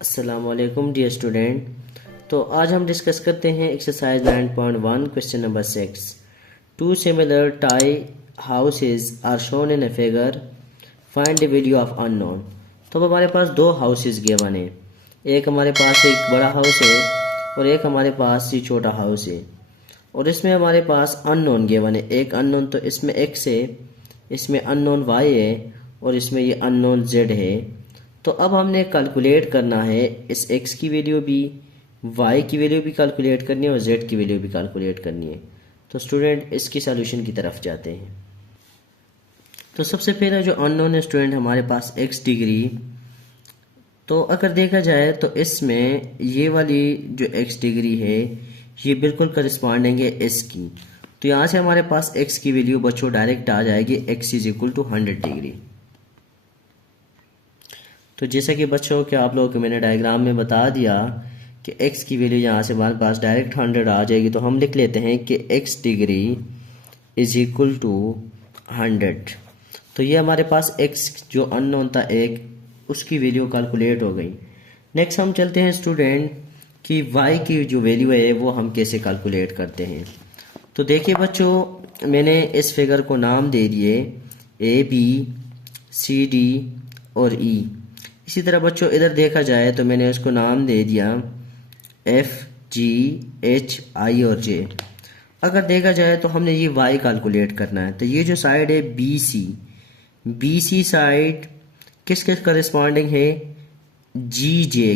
अस्सलामुअलैकुम dear student. तो आज हम डिस्कस करते हैं exercise 9.1 question number 6। Two similar tie houses are shown in a figure, find the value of unknown. तो अब हमारे पास दो हाउसेज गिवन है, एक हमारे पास एक बड़ा हाउस है और एक हमारे पास ये छोटा हाउस है, और इसमें हमारे पास अननोन गिवन है। एक अननोन तो इसमें x है, इसमें अननोन y है और इसमें ये अननोन z है। तो अब हमने कैलकुलेट करना है इस x की वैल्यू भी, y की वैल्यू भी कैलकुलेट करनी है और z की वैल्यू भी कैलकुलेट करनी है। तो स्टूडेंट इसकी सॉल्यूशन की तरफ जाते हैं। तो सबसे पहला जो अननोन है स्टूडेंट हमारे पास x डिग्री। तो अगर देखा जाए तो इसमें ये वाली जो x डिग्री है ये बिल्कुल करस्पॉन्डिंग है s की। तो यहाँ से हमारे पास x की वैल्यू बच्चों डायरेक्ट आ जाएगी x is equal to 100 degree. तो जैसा कि बच्चों के आप लोगों को मैंने डायग्राम में बता दिया कि x की वैल्यू यहाँ से हमारे पास डायरेक्ट 100 आ जाएगी, तो हम लिख लेते हैं कि x degree is equal to 100। तो ये हमारे पास x जो अननोन था एक, उसकी वैल्यू कैलकुलेट हो गई। नेक्स्ट हम चलते हैं स्टूडेंट कि y की जो वैल्यू है वो हम कैसे कैलकुलेट करते हैं। तो देखिए बच्चों, मैंने इस फिगर को नाम दे दिए ए बी सी डी और ई। इसी तरह बच्चों इधर देखा जाए तो मैंने उसको नाम दे दिया एफ जी एच आई और जे। अगर देखा जाए तो हमने ये वाई कैलकुलेट करना है। तो ये जो साइड है बी सी साइड किस किस करस्पॉन्डिंग है, जी जे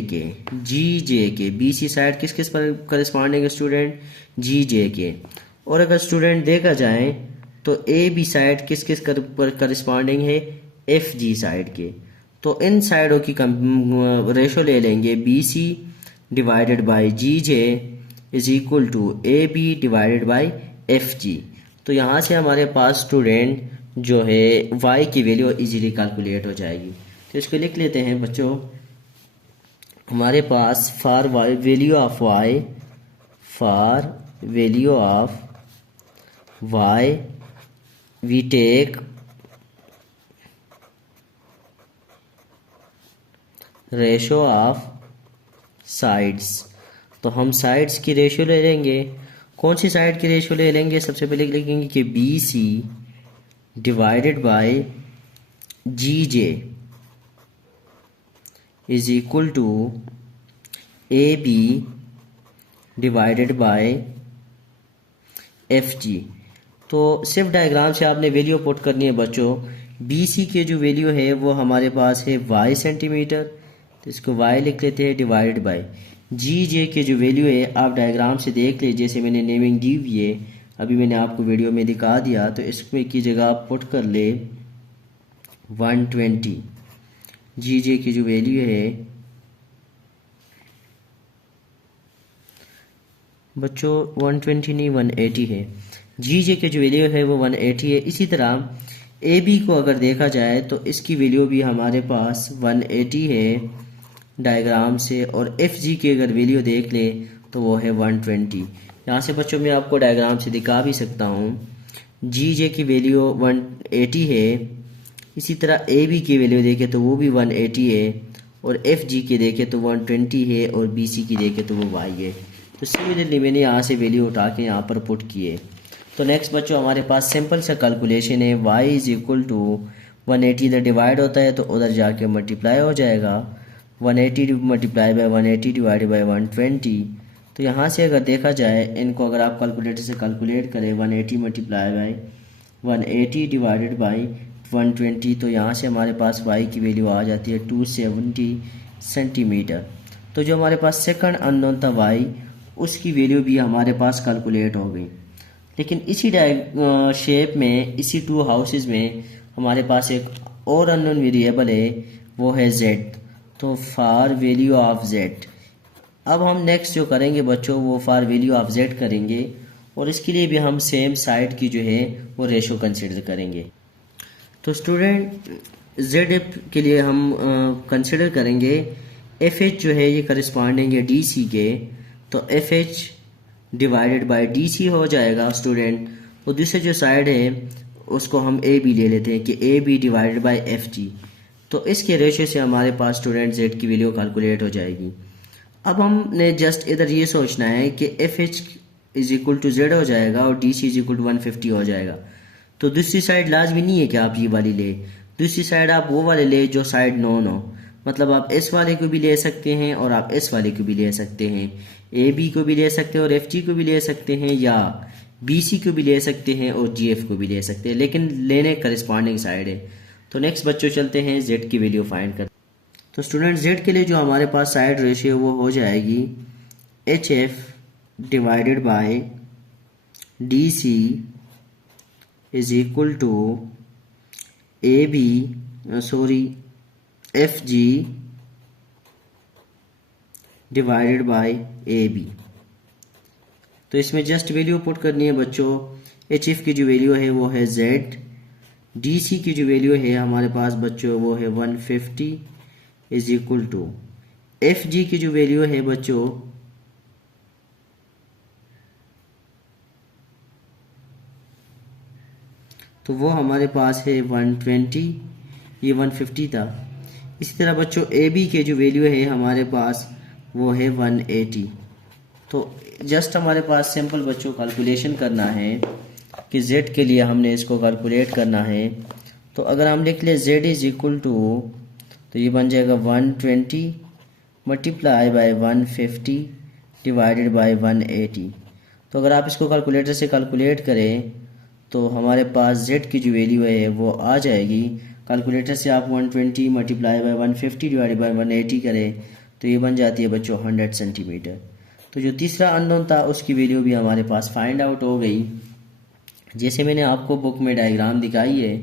के बी सी साइड किस किस पर करस्पॉन्डिंग है स्टूडेंट, जी जे के। और अगर स्टूडेंट देखा जाए तो ए बी साइड किस किस पर करस्पॉन्डिंग है, एफ जी साइड के। तो इन साइडों की रेशो ले लेंगे, B C divided by G J is equal to A B divided by F G. तो यहाँ से हमारे पास स्टूडेंट जो है y की वैल्यू इजीली कैलकुलेट हो जाएगी। तो इसको लिख लेते हैं बच्चों, हमारे पास for value of y we take ratio of sides. तो हम साइड्स की रेशियो ले लेंगे। कौन सी साइड की रेशियो ले लेंगे, सबसे पहले लिखेंगे कि B C divided by G J is equal to A B divided by F G. तो सिर्फ डायग्राम से आपने वैल्यू पुट करनी है बच्चों। बी सी के जो वैल्यू है वो हमारे पास है y सेंटीमीटर, तो इसको y लिख लेते हैं डिवाइडेड बाय जी जे के जो वैल्यू है आप डायग्राम से देख ले, जैसे मैंने नेमिंग दी हुई है, अभी मैंने आपको वीडियो में दिखा दिया। तो इसमें की जगह आप पुट कर ले 120। जी जे की जो वैल्यू है बच्चों 120 नहीं 180 है। जी जे की जो वैल्यू है वो 180 है। इसी तरह ए बी को अगर देखा जाए तो इसकी वैल्यू भी हमारे पास 180 है डायग्राम से, और एफ जी की अगर वैल्यू देख ले तो वो है 120। यहाँ से बच्चों मैं आपको डायग्राम से दिखा भी सकता हूँ, जी जे की वैल्यू 180 है। इसी तरह ए बी की वैल्यू देखे तो वो भी 180 है, और एफ जी की देखे तो 120 है, और बी सी की देखे तो वो वाई है। तो सिमिलरली मैंने यहाँ से वैल्यू उठा के यहाँ पर पुट किए। तो नेक्स्ट बच्चों हमारे पास सिंपल सा कैलकुलेशन है, y इज इक्वल टू 180 इधर डिवाइड होता है तो उधर जाके मल्टीप्लाई हो जाएगा, 180 मल्टीप्लाई बाय 180 डिवाइडेड बाय 120। तो यहाँ से अगर देखा जाए इनको अगर आप कैलकुलेटर से कैलकुलेट करें 180 मल्टीप्लाई बाय 180 डिवाइडेड बाय 120, तो यहाँ से हमारे पास y की वैल्यू आ जाती है 270 सेंटीमीटर। तो जो हमारे पास सेकंड अननोन था y, उसकी वैल्यू भी हमारे पास कैलकुलेट हो गई। लेकिन इसी शेप में, इसी टू हाउसेज में हमारे पास एक और अननोन वेरिएबल है, वो है z। तो फॉर वैल्यू ऑफ z, अब हम नेक्स्ट जो करेंगे बच्चों वो फॉर वैल्यू ऑफ z करेंगे, और इसके लिए भी हम सेम साइड की जो है वो रेशो कंसिडर करेंगे। तो स्टूडेंट z के लिए हम कंसिडर करेंगे fh जो है ये करस्पॉन्डिंग है dc के, तो fh divided by D C हो जाएगा स्टूडेंट। और दूसरी जो साइड है उसको हम ए बी ले लेते हैं कि A B divided by F G. तो इसके रेशियो से हमारे पास स्टूडेंट जेड की वैल्यू कैलकुलेट हो जाएगी। अब हमने जस्ट इधर ये सोचना है कि F H is equal to Z हो जाएगा और D C is equal to 150 हो जाएगा। तो दूसरी साइड लाजमी नहीं है कि आप ये वाली ले, दूसरी साइड आप वो वाले ले जो साइड नॉन हो। मतलब आप एस वाले को भी ले सकते हैं और आप एस वाले को भी ले सकते हैं, ए बी को भी ले सकते हैं और एफ जी को भी ले सकते हैं, या बी सी को भी ले सकते हैं और जी एफ को भी ले सकते हैं, लेकिन लेने करस्पॉन्डिंग साइड है। तो नेक्स्ट बच्चों चलते हैं जेड की वैल्यू फाइंड कर। तो स्टूडेंट जेड के लिए जो हमारे पास साइड रेशियो वो हो जाएगी H F divided by D C is equal to A B F G divided by A B. तो इसमें जस्ट वैल्यू पुट करनी है बच्चों। एच एफ की जो वैल्यू है वो है जेड, डी सी की जो वैल्यू है हमारे पास बच्चों वो है 150 is equal to F G की जो वैल्यू है बच्चों तो वो हमारे पास है 120, ये 150 था। इसी तरह बच्चों ए बी के जो वैल्यू है हमारे पास वो है 180। तो जस्ट हमारे पास सिंपल बच्चों कैलकुलेशन करना है कि z के लिए हमने इसको कैलकुलेट करना है। तो अगर हम लिख ले z इज इक्वल टू, तो ये बन जाएगा 120 मल्टीप्लाई बाय 150 डिवाइडेड बाय 180। तो अगर आप इसको कैलकुलेटर से कैलकुलेट करें तो हमारे पास z की जो वैल्यू है वो आ जाएगी। कैलकुलेटर से आप 120 मल्टीप्लाई बाय 150 डिवाइडेड बाय 180 करें तो ये बन जाती है बच्चों 100 सेंटीमीटर। तो जो तीसरा अननोन था उसकी वैल्यू भी हमारे पास फाइंड आउट हो गई। जैसे मैंने आपको बुक में डायग्राम दिखाई है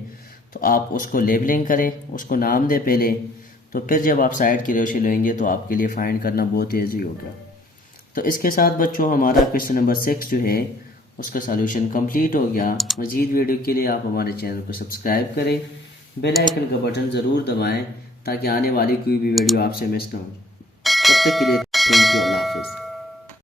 तो आप उसको लेबलिंग करें, उसको नाम दें पहले, तो फिर जब आप साइड की रेशियो लेंगे तो आपके लिए फाइंड करना बहुत ईजी होगा। तो इसके साथ बच्चों हमारा क्वेश्चन नंबर 6 जो है उसका सॉल्यूशन कंप्लीट हो गया। मज़ीद वीडियो के लिए आप हमारे चैनल को सब्सक्राइब करें, बेल आइकन का बटन ज़रूर दबाएं ताकि आने वाली कोई भी वीडियो आपसे मिस ना हो। तब तक के लिए थैंक यू, अल्लाह हाफिज़।